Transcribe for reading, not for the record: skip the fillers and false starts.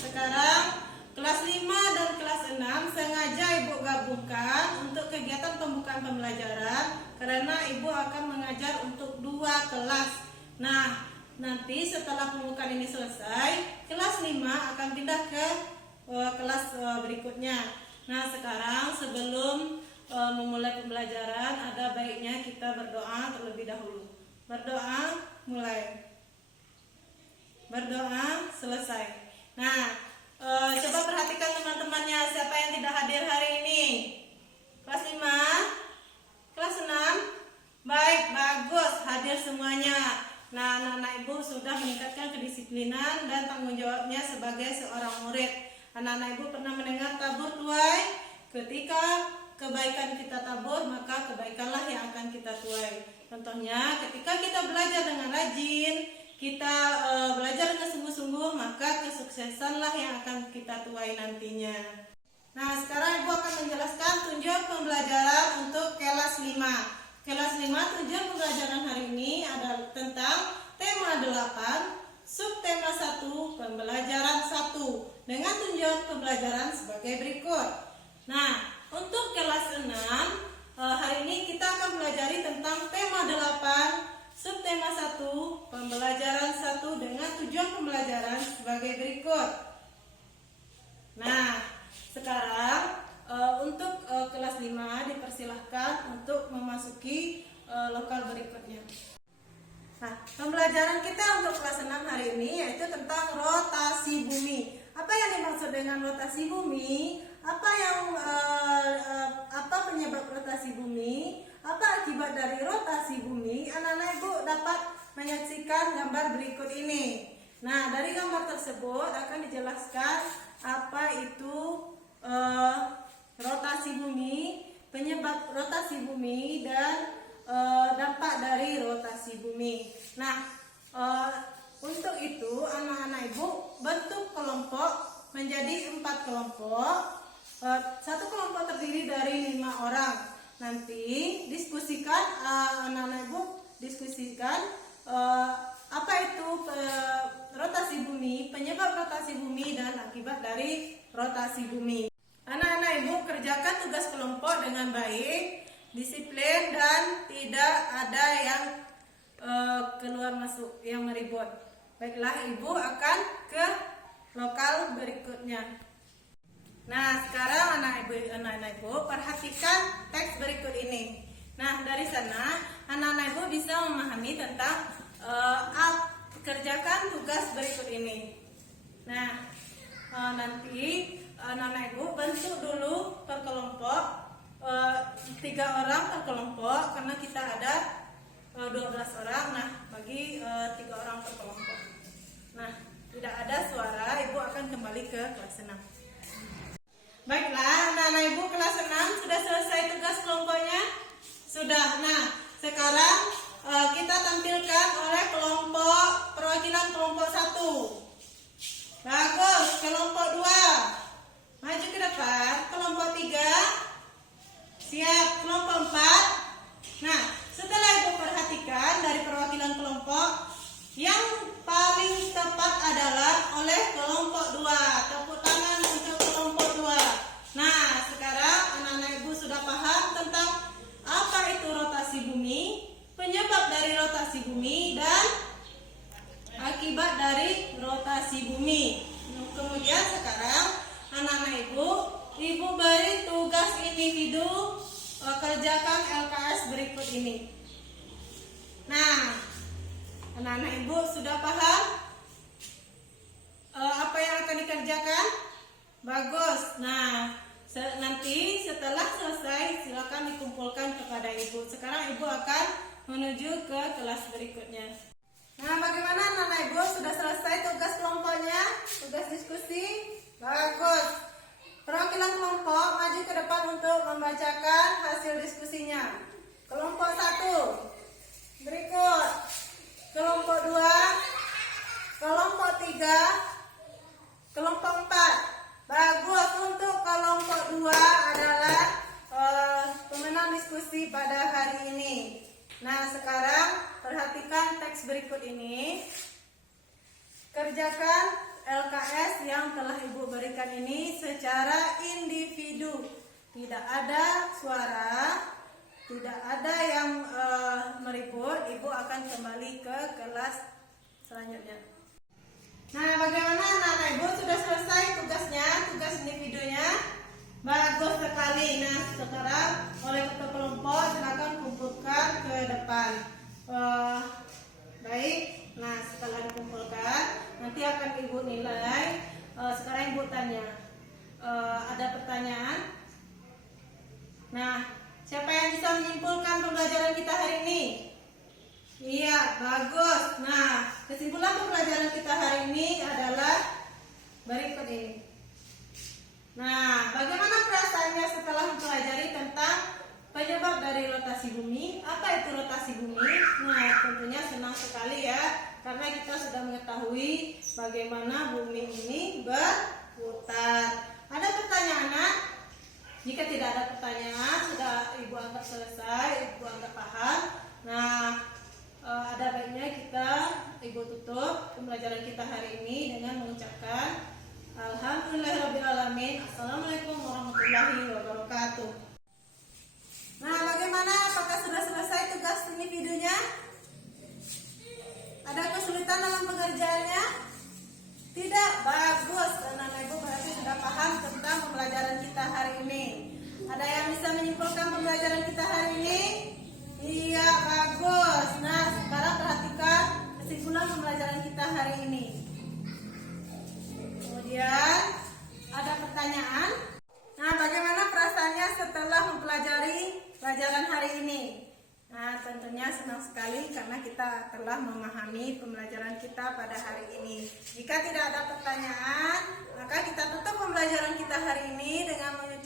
sekarang kelas 5 dan kelas 6 sengaja Ibu gabungkan untuk kegiatan pembukaan pembelajaran karena Ibu akan mengajar untuk 2 kelas. Nah, nanti setelah pembukaan ini selesai, kelas 5 akan pindah ke kelas berikutnya. Nah, sekarang sebelum memulai pembelajaran, ada baiknya kita berdoa terlebih dahulu. Berdoa, mulai. Berdoa, selesai. Nah, coba perhatikan teman-temannya, siapa yang tidak hadir hari ini? Kelas 5? Kelas 6? Baik, bagus, hadir semuanya. Nah, anak-anak Ibu sudah meningkatkan kedisiplinan dan tanggung jawabnya sebagai seorang murid. Anak-anak Ibu pernah mendengar tabur tuai? Ketika kebaikan kita tabur, maka kebaikanlah yang akan kita tuai. Contohnya, ketika kita belajar dengan rajin, kita belajar dengan sungguh-sungguh, maka kesuksesanlah yang akan kita tuai nantinya. Nah, sekarang Ibu akan menjelaskan tunjuk pembelajaran untuk kelas 5. Kelas 5 tujuan pembelajaran hari ini adalah tentang tema 8, subtema 1, pembelajaran 1 dengan tunjuk pembelajaran sebagai berikut. Nah, untuk kelas 6 hari ini kita akan pelajari tentang tema 8, subtema 1, pembelajaran 1 dengan tujuan pembelajaran sebagai berikut. Nah, sekarang untuk kelas 5 dipersilahkan untuk memasuki lokal berikutnya. Nah, pembelajaran kita untuk kelas 6 hari ini yaitu tentang rotasi bumi. Apa yang dimaksud dengan rotasi bumi? Apa penyebab rotasi bumi? Apa akibat dari rotasi bumi? Anak-anak Ibu dapat menyaksikan gambar berikut ini. Nah, dari gambar tersebut akan dijelaskan apa itu rotasi bumi, penyebab rotasi bumi, dan dampak dari rotasi bumi. Nah, untuk itu anak-anak Ibu bentuk kelompok menjadi 4 kelompok. Satu kelompok terdiri dari 5 orang. Nanti diskusikan, anak-anak Ibu diskusikan apa itu rotasi bumi, penyebab rotasi bumi, dan akibat dari rotasi bumi. Anak-anak Ibu kerjakan tugas kelompok dengan baik, disiplin, dan tidak ada yang keluar masuk yang meribut. Baiklah, Ibu akan ke lokal berikutnya. Nah, sekarang anak-anak Ibu perhatikan teks berikut ini. Nah, dari sana anak-anak Ibu bisa memahami tentang kerjakan tugas berikut ini. Nah, nanti anak-anak Ibu bentuk dulu per kelompok, 3 orang per kelompok karena kita ada 12 orang. Nah, bagi 3 orang per kelompok. Nah, tidak ada suara, Ibu akan kembali ke kelas 6. Baiklah, anak-anak Ibu kelas 6 sudah selesai tugas kelompoknya? Sudah. Nah, sekarang kita tampilkan oleh kelompok perwakilan kelompok 1. Bagus, kelompok 2 maju ke depan, kelompok 3 siap, kelompok 4. Nah, setelah Ibu perhatikan dari perwakilan kelompok, yang paling tepat adalah oleh kelompok 2. Tepuk tangan untuk kelompok 2. Nah, sekarang anak-anak Ibu sudah paham tentang apa itu rotasi bumi, penyebab dari rotasi bumi, dan akibat dari rotasi bumi. Kemudian sekarang anak-anak Ibu beri tugas individu, kerjakan LKS berikut ini. Nah, anak-anak Ibu sudah paham apa yang akan dikerjakan? Bagus. Nah, nanti setelah selesai silakan dikumpulkan kepada Ibu. Sekarang Ibu akan menuju ke kelas berikutnya. Nah, bagaimana anak-anak Ibu? Sudah selesai tugas kelompoknya? Tugas diskusi? Bagus. Perwakilan kelompok maju ke depan untuk membacakan hasil diskusinya. Kelompok 1. Berikut. Kelompok 2. Kelompok 3. Kelompok 4. Bagus. Untuk kelompok 2 adalah pemenang diskusi pada hari ini. Nah, sekarang perhatikan teks berikut ini. Kerjakan LKS yang telah Ibu berikan ini secara individu. Tidak ada suara, tidak ada yang meribut. Ibu akan kembali ke kelas selanjutnya. Nah, bagaimana anak-anak Ibu sudah selesai tugasnya, tugas individunya? Bagus sekali. Nah, sekarang oleh ketua kelompok silakan kumpulkan ke depan. Baik. Nah, setelah dikumpulkan, nanti akan Ibu nilai. Sekarang Ibu tanya, ada pertanyaan? Nah, siapa yang bisa menyimpulkan pembelajaran kita hari ini? Iya, bagus. Nah, kesimpulan pembelajaran kita hari ini adalah berikut ini. Nah, bagaimana perasaannya setelah mempelajari tentang penyebab dari rotasi bumi? Apa itu rotasi bumi? Nah, tentunya senang sekali ya, karena kita sudah mengetahui bagaimana bumi ini berputar. Ada pertanyaan, Nak? Jika tidak ada pertanyaan, sudah Ibu anggap selesai, Ibu anggap paham. Nah, ada baiknya Ibu tutup pembelajaran kita hari ini dengan mengucapkan Alhamdulillahirrabbilalamin. Assalamualaikum warahmatullahi wabarakatuh. Nah, bagaimana? Apakah sudah selesai tugas individunya? Ada kesulitan dalam pengerjaannya? Tidak, bagus. Anak-anak Ibu berarti sudah paham tentang pembelajaran kita hari ini. Ada yang bisa menyimpulkan pembelajaran kita hari ini? Iya, bagus. Nah, sekarang perhatikan kesimpulan pembelajaran kita hari ini. Kemudian ada pertanyaan. Nah, bagaimana perasaannya setelah mempelajari pelajaran hari ini? Nah, tentunya senang sekali karena kita telah memahami pembelajaran kita pada hari ini. Jika tidak ada pertanyaan, maka kita tutup pembelajaran kita hari ini dengan mengucapkan